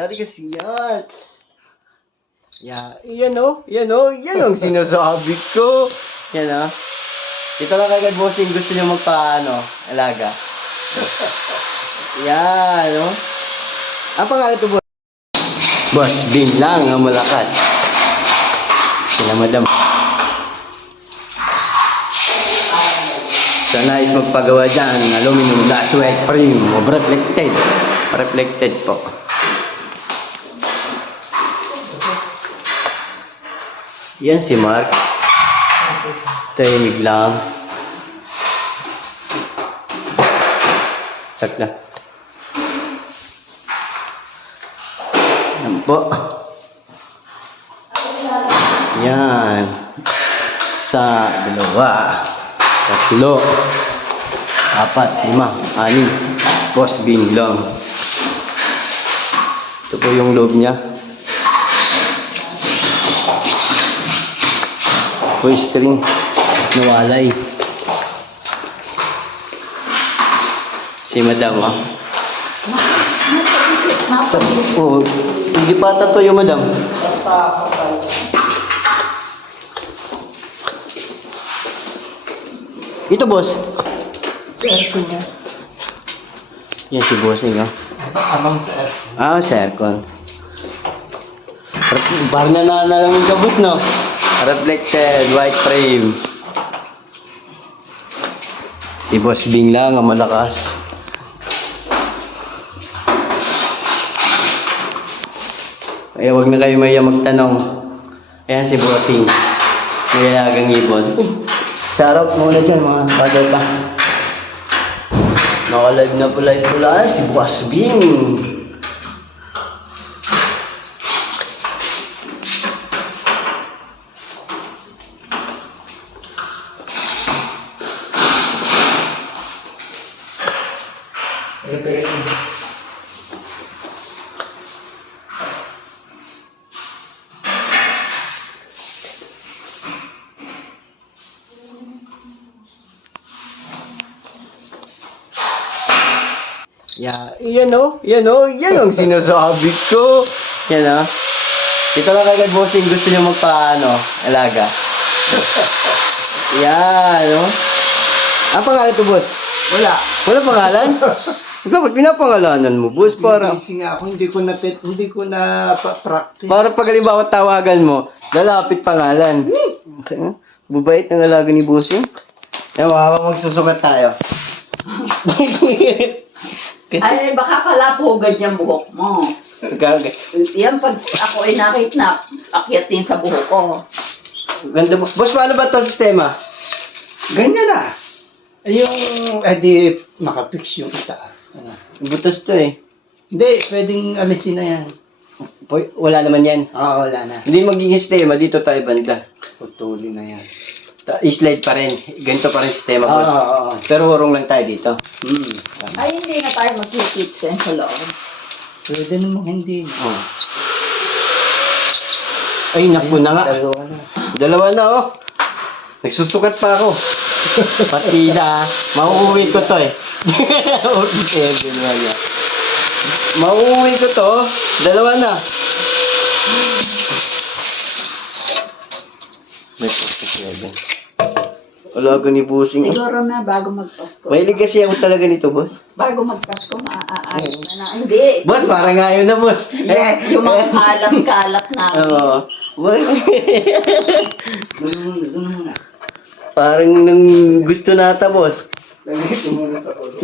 Dati kasi yan. Yan o. Yan ang sinasabi ko. Yan o. Ito lang kagad bossing gusto niyo alaga. Yan o. Ang pangalan ito boss? Boss Bin lang ang malakas. Sila madam. Sa nais magpagawa dyan, aluminum glass wet frame o reflected. Reflected po. Yan si Mark. Tahimik lang. Sakla. Yan po. Yan. Sa dalawa. Tatlo. 4, 5, 6. Boss Bin lang. Ito po yung loob niya. Po string. Nawalay. Si madam oh. Hindi pa to yung madam. Ito boss. Sa aircon niya. Yan si bossing Abang sa aircon. sa aircon. Parang nananalamig ka boss no? Reflected white frame. Si Boss Bing lang ang malakas. Kaya wag na kayo maya magtanong. Ayan si Bossing. May alagang ibon. Shoutout muna dyan mga kadota. Nakalive na pula si Boss Bing. Yan ang sinasabi ko. Yan Ito lang kagad bossing gusto niyo alaga. Yan Ang pangalan ito boss? Wala. Wala pangalan? Bakit pinapangalanan mo boss? Para Busy nga ako, hindi ko na practice. Para pag halimbawa tawagan mo, lalapit pangalan. Bubait ng alaga ni bossing. Yan magsusukat tayo. Ay, baka pala pugad yung buhok mo. Yan, pag ako ay nakita, akyatin sa buhok ko. Ganda mo. Boss, paano ba ito sistema? Ganyan na. Yung, di makapix yung itaas. Butas to Hindi, pwedeng alisin na yan. Wala naman yan. Oo, wala na. Hindi magiging sistema. Dito tayo banda. Putuli na yan. I-slide pa rin. Ganito pa rin sistema. Boss. Oo. Pero hurong lang tayo dito. Ay, hindi na tayo mag-kitchen sa loob. Pwede namang hindi. Ay, naku na nga. Dalawa na Nagsusukat pa ako. Pati na. Mauuwi ko to 47 na niya. Mauuwi ko to. Dalawa na. May 47. Alaga ni Busing. Siguro na bago magpasko. Mahilig kasi ako talaga nito, boss. Bago magpasko, maaayos na. Hindi. Boss, parang ngayon na, boss. Yung mga kalat-kalat namin. Oo. Parang nang gusto nata, boss. Lagay ko muna sa ulo.